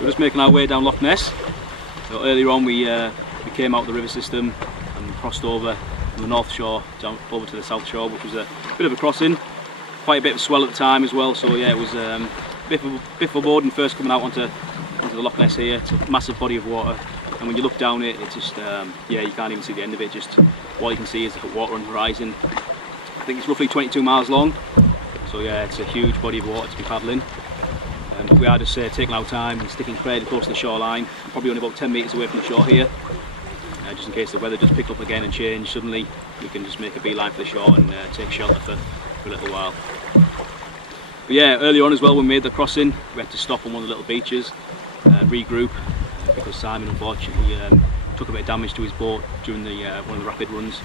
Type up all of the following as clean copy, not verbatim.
We're just making our way down Loch Ness. So earlier on we came out the river system and crossed over from the north shore down over to the south shore, which was a bit of a crossing. Quite a bit of swell at the time as well, so yeah, it was a bit foreboding first coming out onto the Loch Ness here. It's a massive body of water, and when you look down it, it's just yeah, you can't even see the end of it. Just all you can see is the water on the horizon. I think it's roughly 22 miles long, so yeah, it's a huge body of water to be paddling. But we are just taking our time and sticking fairly close to the shoreline, probably only about 10 metres away from the shore here, just in case the weather does pick up again and change suddenly. We can just make a beeline for the shore and take shelter for a little while. But yeah, early on as well, when we made the crossing, we had to stop on one of the little beaches, regroup, because Simon unfortunately took a bit of damage to his boat during the one of the rapid runs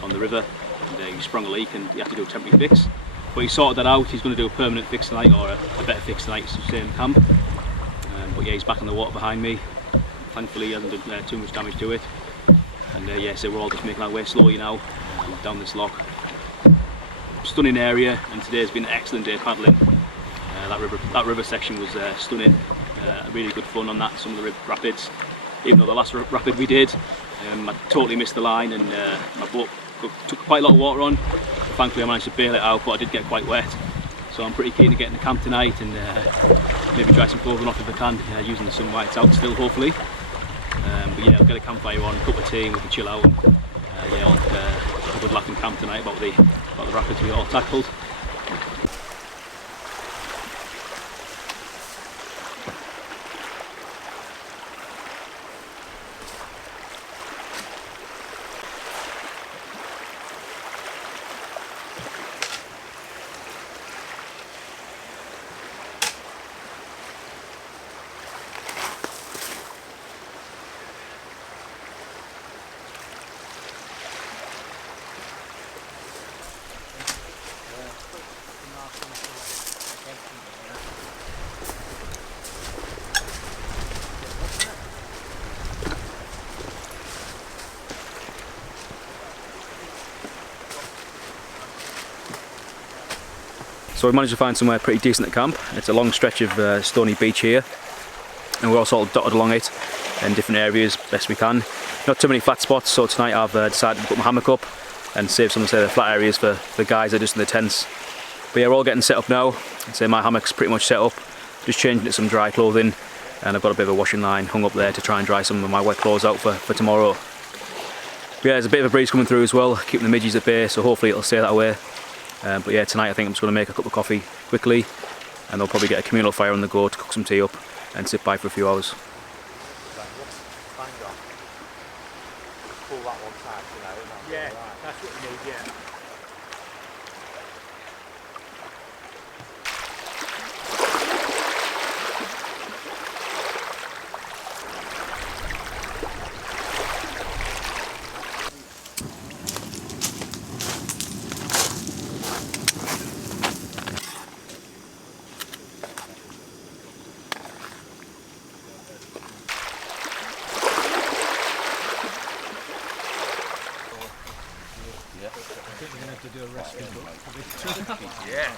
on the river, and he sprung a leak and he had to do a temporary fix. But he sorted that out. He's going to do a permanent fix tonight, or a better fix tonight, same camp. But yeah, he's back in the water behind me. Thankfully he hasn't done too much damage to it. And yeah, so we're all just making our way slowly now down this loch. Stunning area, and today's been an excellent day paddling. That river section was stunning. Really good fun on that, some of the rapids. Even though the last rapid we did, I totally missed the line, and my boat took quite a lot of water on. Thankfully I managed to bail it out, but I did get quite wet. So I'm pretty keen to get in the camp tonight and maybe dry some clothing off if I can, using the sun while it's out still, hopefully. But yeah, I'll get a campfire on, a cup of tea, and we can chill out. Yeah, I'll have a good laugh in camp tonight about the rapids we all tackled. So we managed to find somewhere pretty decent to camp. It's a long stretch of stony beach here, and we're all sort of dotted along it in different areas best we can. Not too many flat spots, so tonight I've decided to put my hammock up and save some of the flat areas for the guys that are just in the tents. But yeah, we're all getting set up now. I'd say my hammock's pretty much set up, just changing it to some dry clothing, and I've got a bit of a washing line hung up there to try and dry some of my wet clothes out for tomorrow. But yeah, there's a bit of a breeze coming through as well, keeping the midges at bay, so hopefully it'll stay that way. But yeah, tonight I think I'm just going to make a cup of coffee quickly, and they'll probably get a communal fire on the go to cook some tea up and sit by for a few hours. Pull that one tight, you know, yeah, right. That's what you need, yeah. I think we're going to have to do a rescue book. Yeah.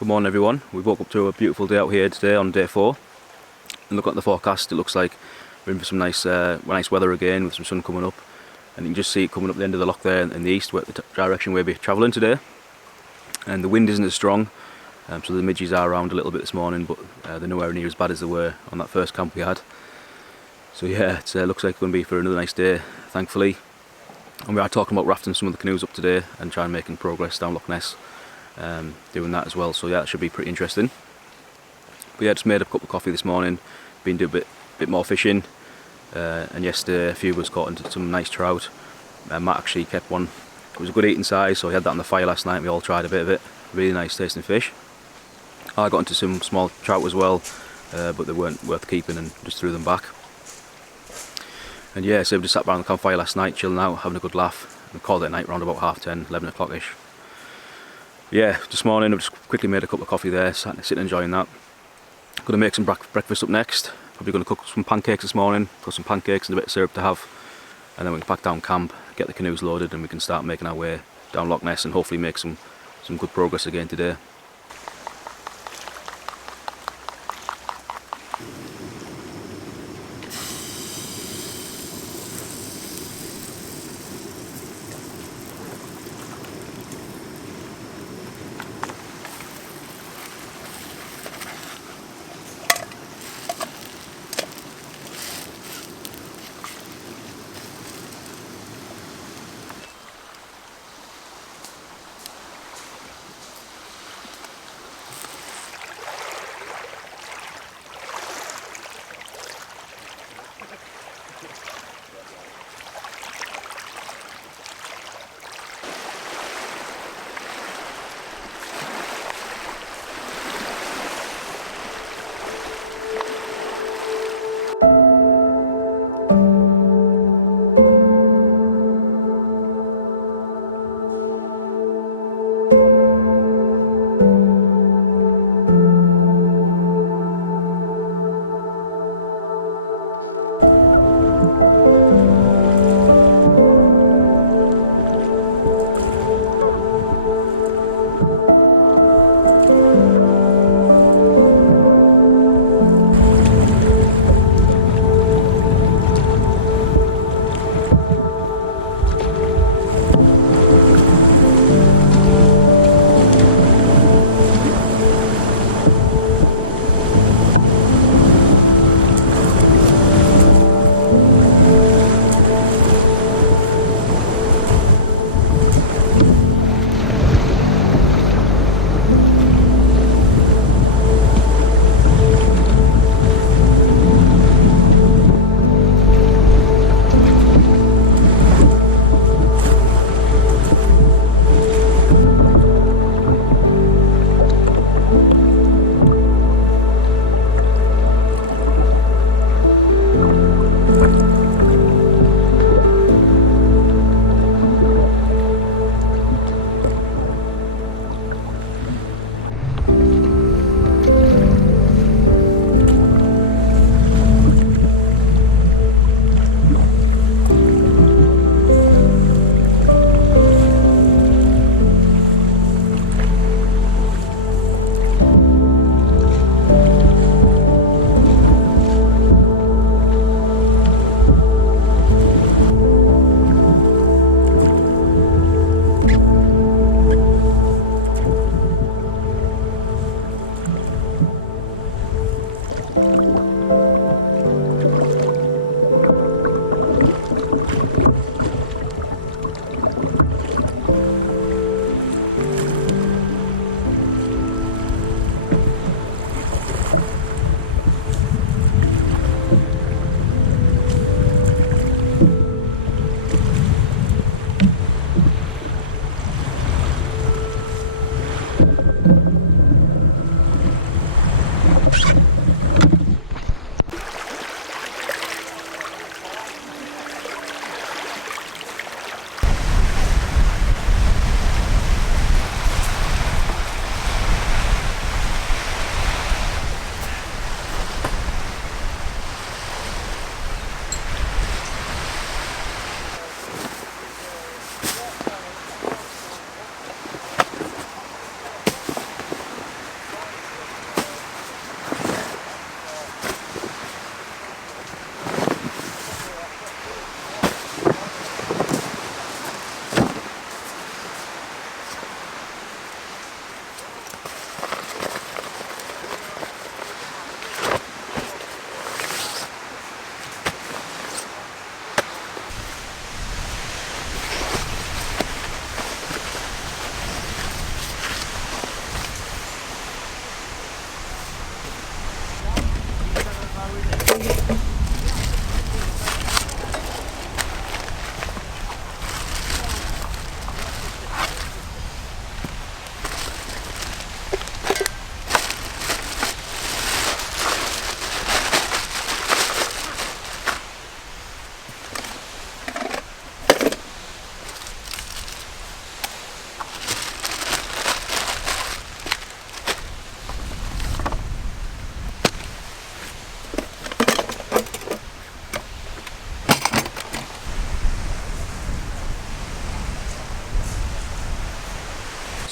Good morning everyone. We woke up to a beautiful day out here today on day 4, and look at the forecast, it looks like we're in for some nice weather again with some sun coming up, and you can just see it coming up the end of the loch there in the east, where the direction we'll be travelling today. And the wind isn't as strong, so the midges are around a little bit this morning, but they're nowhere near as bad as they were on that first camp we had. So yeah, it looks like it's going to be for another nice day, thankfully. And we are talking about rafting some of the canoes up today and trying making progress down Loch Ness. Doing that as well, so yeah, that should be pretty interesting. But yeah, just made a cup of coffee this morning, been doing a bit more fishing, and yesterday a few of us caught into some nice trout. Matt actually kept one. It was a good eating size, so he had that on the fire last night. We all tried a bit of it. Really nice tasting fish. I got into some small trout as well, but they weren't worth keeping and just threw them back. And yeah, so we just sat around the campfire last night, chilling out, having a good laugh. We called it at night around about 10:30, 11 o'clock ish. Yeah, this morning I just quickly made a cup of coffee there, sitting enjoying that. Going to make some breakfast up next. Probably going to cook some pancakes this morning, got some pancakes and a bit of syrup to have, and then we can pack down camp, get the canoes loaded, and we can start making our way down Loch Ness and hopefully make some good progress again today.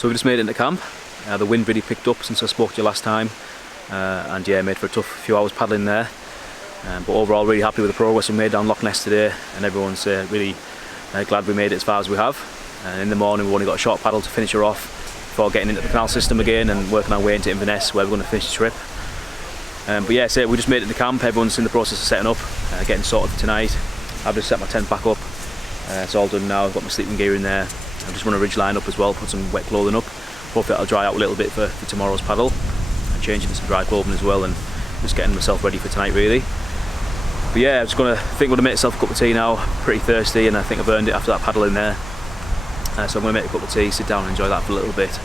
So we just made it into camp. The wind really picked up since I spoke to you last time, and yeah, made for a tough few hours paddling there. But overall, really happy with the progress we made down Loch Ness today, and everyone's really glad we made it as far as we have. In the morning, we've only got a short paddle to finish her off before getting into the canal system again and working our way into Inverness, where we're going to finish the trip. But yeah, so we just made it into camp. Everyone's in the process of setting up, getting sorted for tonight. I've just set my tent back up. It's all done now. I've got my sleeping gear in there. I've just run a ridge line up as well, put some wet clothing up. Hopefully that'll dry out a little bit for tomorrow's paddle. And change into some dry clothing as well, and just getting myself ready for tonight really. But yeah, I'm just going to make myself a cup of tea now. Pretty thirsty, and I think I've earned it after that paddle in there. So I'm going to make a cup of tea, sit down and enjoy that for a little bit.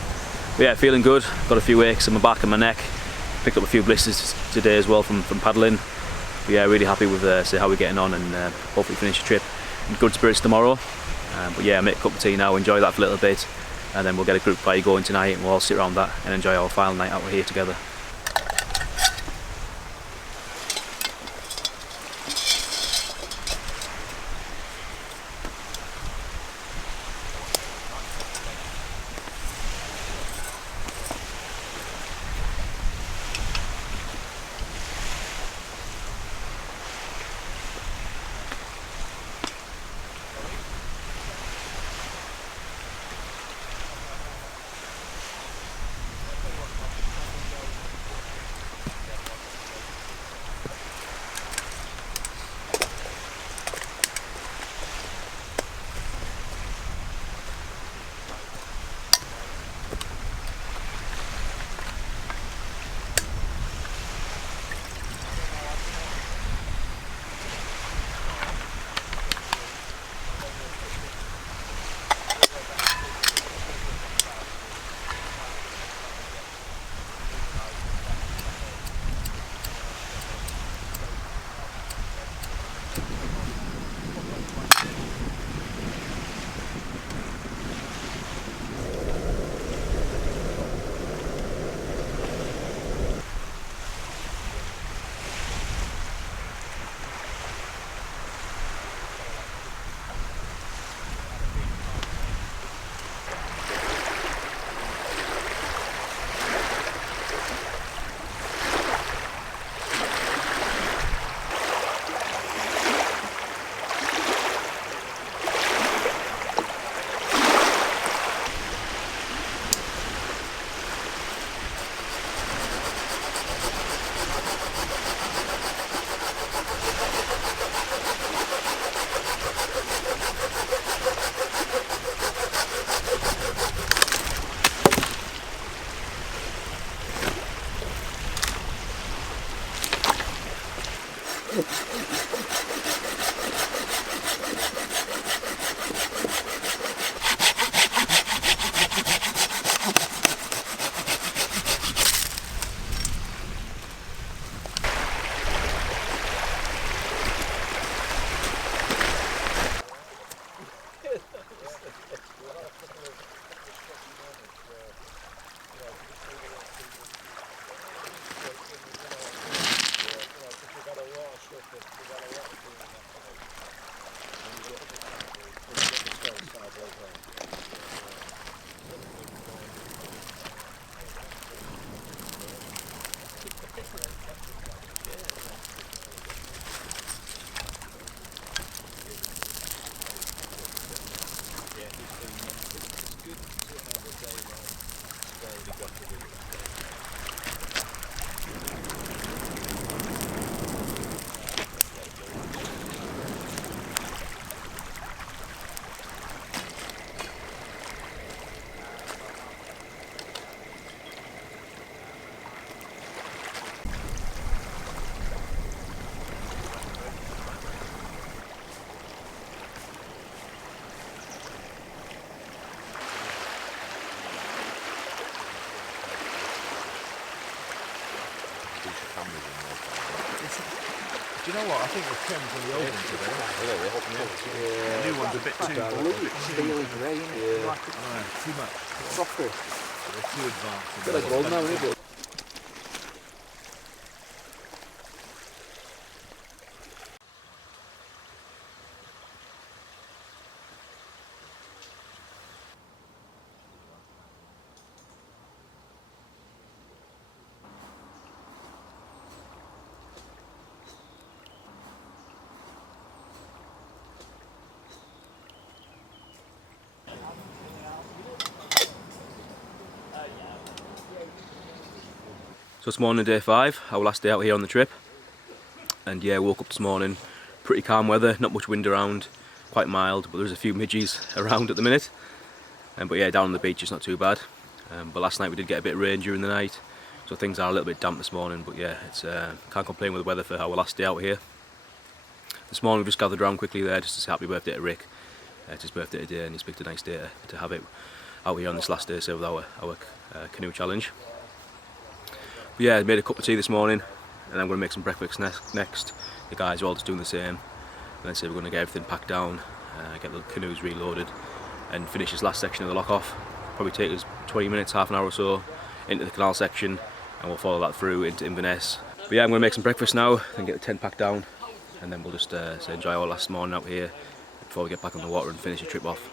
But yeah, feeling good. Got a few aches in my back and my neck. Picked up a few blisters today as well from paddling. But yeah, really happy with how we're getting on, and hopefully finish the trip in good spirits tomorrow. But yeah, I'll make a cup of tea now, enjoy that for a little bit, and then we'll get a group party going tonight, and we'll all sit around that and enjoy our final night out here together. Do you know what? I think the trims and the old ones are better. The new one's a bit too Steely grey, isn't it? Yeah. Too much. Softer. They're too advanced. Bit like gold now, isn't it? So it's morning day 5, our last day out here on the trip. And yeah, woke up this morning, pretty calm weather, not much wind around, quite mild, but there's a few midges around at the minute. But yeah, down on the beach it's not too bad. But last night we did get a bit of rain during the night, so things are a little bit damp this morning, but yeah, it's can't complain with the weather for our last day out here. This morning we just gathered around quickly there just to say happy birthday to Rick. It's his birthday today and he's picked a nice day to have it out here on this last day, so with our canoe challenge. But yeah, I made a cup of tea this morning and I'm going to make some breakfast next. The guys are all just doing the same. And then say we're going to get everything packed down, get the canoes reloaded and finish this last section of the loch off. Probably take us 20 minutes, half an hour or so into the canal section, and we'll follow that through into Inverness. But yeah, I'm going to make some breakfast now and get the tent packed down, and then we'll just enjoy our last morning out here before we get back on the water and finish the trip off.